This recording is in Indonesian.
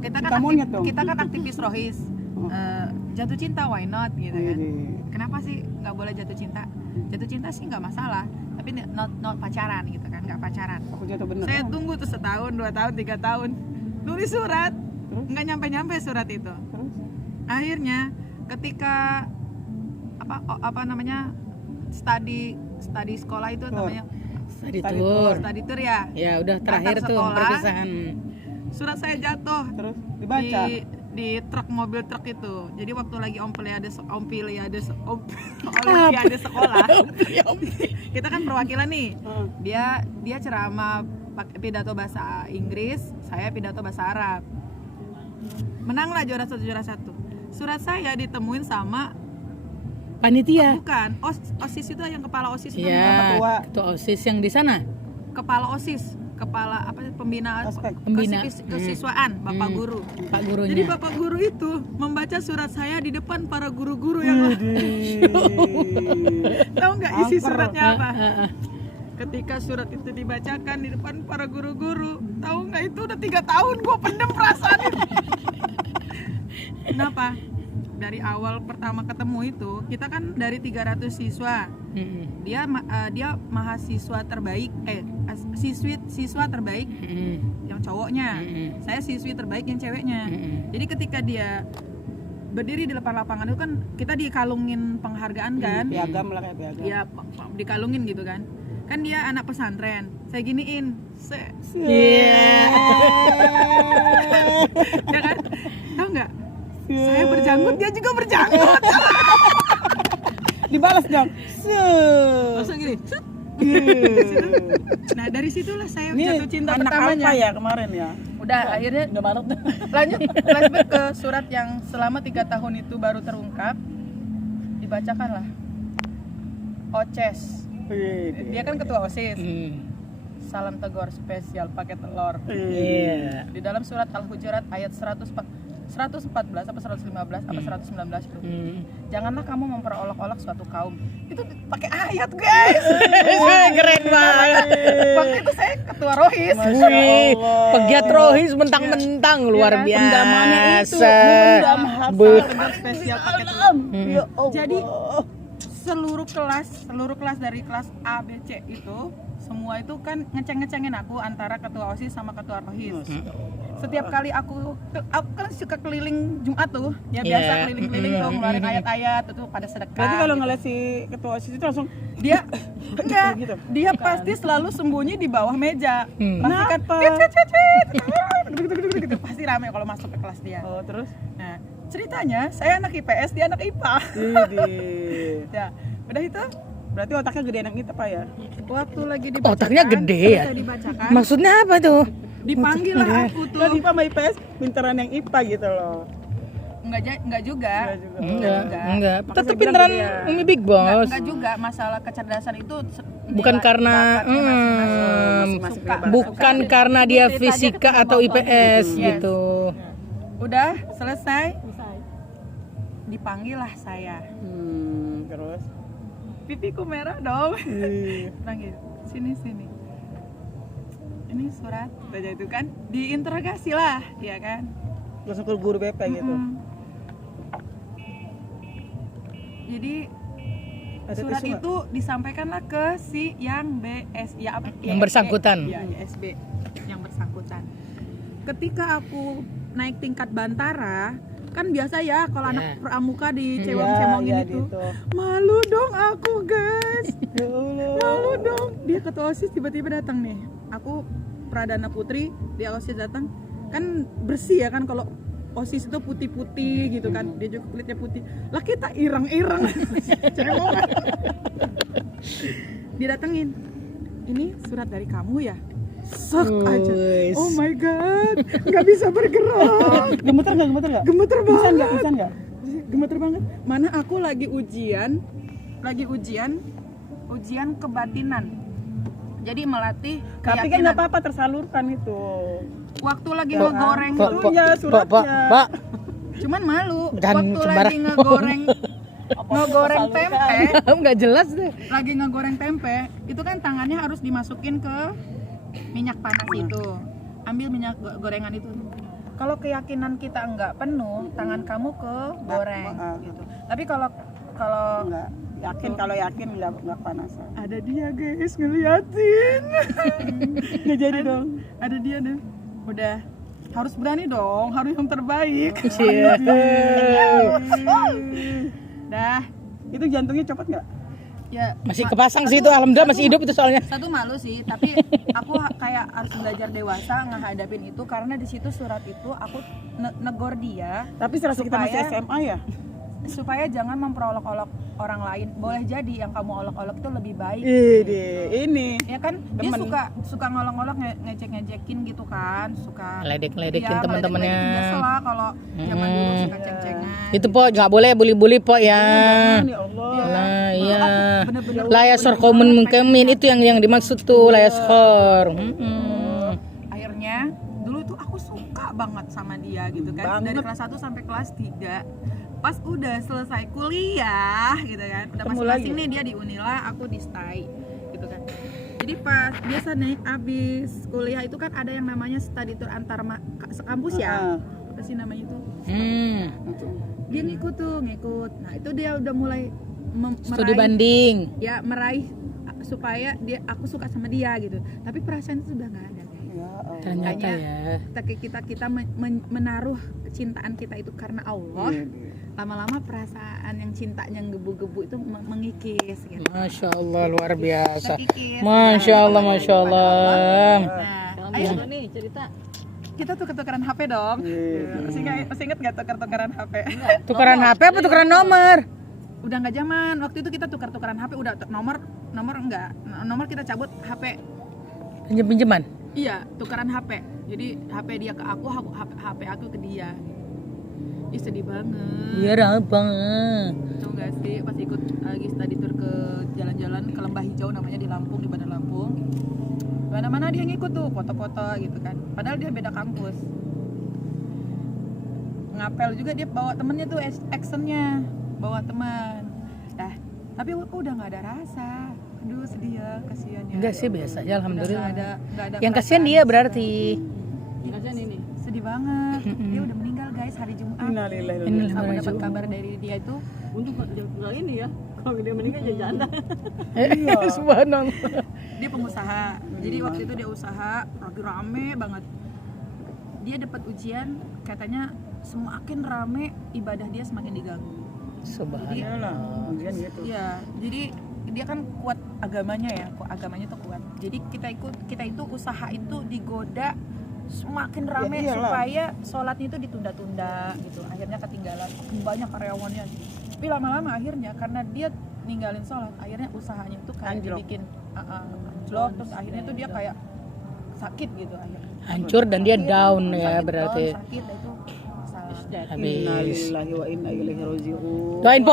Kita kan aktivis rohis. Jatuh cinta why not gitu kan. Kenapa sih nggak boleh jatuh cinta? Jatuh cinta sih nggak masalah, tapi not pacaran gitu kan, nggak pacaran. Aku jatuh bener. Saya tunggu tuh setahun, 2 tahun, 3 tahun, nulis surat, nggak nyampe surat itu. Akhirnya ketika apa namanya study sekolah itu namanya Study tour ya. Ya udah terakhir Antar tuh sekolah. perpisahan. Surat saya jatuh Terus dibaca. di mobil truk itu. Jadi waktu lagi olimpiade sekolah. Kita kan perwakilan nih. Dia ceramah pakai pidato bahasa Inggris, saya pidato bahasa Arab. Menanglah juara satu. Surat saya ditemuin sama Panitia. bukan OSIS itu yang kepala OSIS itu Ya, ketua OSIS yang di sana. kepala OSIS, kepala pembina kesiswaan, Bapak Guru. Pak gurunya. Jadi Bapak Guru itu membaca surat saya di depan para guru-guru yang tahu nggak isi suratnya apa? Ketika surat itu dibacakan di depan para guru-guru, tahu nggak itu udah 3 tahun gue pendem perasaan itu. Kenapa? Dari awal pertama ketemu itu, kita kan dari 300 siswa. Dia mahasiswa terbaik, siswa terbaik yang cowoknya. Saya siswi terbaik yang ceweknya. Jadi ketika dia berdiri di depan lapangan itu kan kita dikalungin penghargaan kan? Piagam lah, kayak piagam. Ya, dikalungin gitu kan. Kan dia anak pesantren. Saya giniin. Ya kan? Tahu nggak? Saya berjanggut, dia juga berjanggut. Dibalas dong. Langsung gini. Nah dari situlah saya jatuh cinta anak pertamanya. apa ya kemarin ya? Udah akhirnya Udah Maret. lanjut flashback ke surat yang selama 3 tahun itu baru terungkap. Dibacakanlah. OCES. Dia kan ketua OSIS. Salam tegur spesial pakai telur. Di dalam surat Al-Hujurat ayat 114 apa 115 apa 119 itu. Janganlah kamu memperolok-olok suatu kaum. Itu pakai ayat, guys. Keren banget. Waktu itu saya ketua rohis. Wih, pegiat rohis mentang-mentang luar biasa. Tegur spesial pakai telur. Ya Allah. Jadi seluruh kelas dari kelas A, B, C itu semua itu kan ngeceng-ngecengin aku antara ketua OSIS sama ketua rohis. Setiap kali aku kan suka keliling Jumat tuh, ya biasa keliling-keliling tuh ngeluarin ayat-ayat itu pada sedekah. Berarti kalau gitu. ngeliat si ketua OSIS itu langsung Dia enggak, gitu. dia pasti selalu sembunyi di bawah meja. Pasti kan gitu, pasti rame kalau masuk ke kelas dia. Oh, terus? Nah, ceritanya saya anak IPS, dia anak IPA. Ya, udah itu Berarti otaknya gede anak kita, Pak ya? waktu lagi dibacakan. Otaknya gede ya? Dibacakan, Maksudnya apa tuh? dipanggil lah aku tuh. Kan IPA sama IPS pinteran yang IPA gitu loh. Enggak juga. Enggak. Makanya Tetap saya bilang pinteran gede ya. Umi Big Boss. Enggak juga, masalah kecerdasan itu Bukan karena masing-masing suka. bukan Suka. karena dia Cerita aja fisika ketemu atau Bapak. IPS Yes. gitu. Udah selesai. Dipanggil lah saya. Terus? Pipiku merah dong. Panggil, sini. Ini surat, baca itu kan, diinterogasi lah, ya kan? Langsung ke guru BP gitu. Jadi Ada surat tisu nggak? itu disampaikanlah ke si yang BS, ya apa? Yang bersangkutan. Ya, SB yang bersangkutan. Ketika aku naik tingkat bantara, kan biasa ya kalau anak pramuka dicemong-cemongin Iya, itu. gitu. Malu dong aku, guys. Ya Allah. Malu dong. Dia ketua OSIS tiba-tiba datang nih. Aku Pradana Putri, dia OSIS datang. Kan bersih ya kan kalau OSIS itu putih-putih gitu kan. Dia juga kulitnya putih. Lah kita ireng-ireng. Cemongan. Dia datengin. Ini surat dari kamu ya? Sok aja. Oh my god. Nggak bisa bergerak. Gemeter nggak? Gemeter banget. Bisa nggak? Gemeter banget. Mana aku lagi ujian kebatinan. Jadi melatih Tapi kan keyakinan. nggak apa-apa tersalurkan itu. Waktu lagi ngegoreng itu, Itunya suratnya. Pak. cuman malu. Dan Waktu sembarang lagi ngegoreng tempe, Nggak jelas deh. lagi ngegoreng tempe, itu kan tangannya harus dimasukin ke minyak panas itu. ambil minyak gorengan itu. Kalau keyakinan kita enggak penuh, tangan kamu ke goreng gitu. Tapi kalau Enggak yakin, kalau yakin enggak panasan. ada dia guys ngeliatin. Nggak jadi dong. Ada dia deh. Udah harus berani dong, harus yang terbaik. Iya. Dah, Itu jantungnya copot nggak? ya Masih kepasang sih itu, alhamdulillah masih hidup itu soalnya. satu malu sih, tapi aku kayak harus belajar dewasa ngehadapin itu karena di situ surat itu aku negor dia Tapi serasa kita masih Supaya- SMA ya. supaya jangan memperolok-olok orang lain. Boleh jadi yang kamu olok-olok itu lebih baik. Ini. Ya kan dia Temen. suka ngolok-ngolok ngecek-ngecekin gitu kan, suka Ngeledek-ngeledekin iya, teman-temannya. ngeledek-ngeledekin. Biasa lah kalau zaman dulu suka ceng-cengan. Itu po nggak boleh bully-bully po ya. Ya Allah. Lah iya. Bener-bener Layasor komen mengkemin itu yang dimaksud tuh layasor. akhirnya dulu tuh aku suka banget sama dia gitu kan. Dari kelas 1 sampai kelas 3. Pas udah selesai kuliah gitu kan, udah Ketemu masing-masing lagi. nih, dia di Unila, aku di STAI gitu kan. Jadi pas biasa nih abis kuliah itu kan ada yang namanya study tour antar sekampus ya. Apa sih namanya itu? Dia ngikut. Nah, itu dia udah mulai Studi banding. ya meraih supaya aku suka sama dia gitu. Tapi perasaan itu sudah nggak ada guys. Ya Allah. Ternyata Makanya ya. kita menaruh kecintaan kita itu karena Allah. Lama-lama perasaan yang cintanya gebu-gebu itu mengikis gitu. Masya Allah luar biasa. Terkikis. Masya Allah, Masya Allah. Nah, ayo nih cerita. Kita tuker-tukeran HP dong. Masih inget nggak tuker-tukeran HP? Tukeran HP apa tukeran nomor? Udah nggak zaman. Waktu itu kita tuker-tukeran HP, udah nomor enggak. Nomor kita cabut, HP. Pinjem-pinjeman. Iya, tukeran HP. Jadi HP dia ke aku, HP aku ke dia. Ih, sedih banget. Biar apa? Tau gak sih pas ikut lagi study tour ke jalan-jalan ke Lembah Hijau namanya di Lampung, di Bandar Lampung. Mana-mana dia ngikut tuh foto-foto gitu kan. Padahal dia beda kampus. Ngapel juga dia bawa temennya tuh actionnya, bawa teman. Tapi udah nggak ada rasa. Aduh sedih ya, kasihan ya. Enggak sih biasa aja alhamdulillah. Nggak ada Yang kasihan dia berarti. kasihan ini. Sedih banget. Dia udah meninggal guys hari Jumat. Innalillahi wa Innalillahi. inna Aku Hari dapat Jumat. kabar dari dia itu Untuk nggak ini ya, kalau dia meninggal jadi janda. Subhanallah. dia pengusaha. Jadi waktu itu dia usaha rame banget. Dia dapat ujian katanya semakin rame ibadah dia semakin diganggu. Subhanallah. Iyalah, ujian gitu. Iya, jadi dia kan kuat agamanya ya, agamanya tuh kuat. Jadi kita itu usaha itu digoda semakin rame Ya, iyalah. supaya sholatnya itu ditunda-tunda gitu. Akhirnya ketinggalan banyak karyawannya. Tapi lama-lama akhirnya karena dia ninggalin sholat, akhirnya usahanya itu kayak Anjlok. dibikin anjlok, terus akhirnya tuh dia kayak sakit gitu akhirnya. Hancur dan dia down ya Sakit, berarti. sakit itu masalah. Habis. Innalillahi wa inna ilaihi raji'un. Doain po.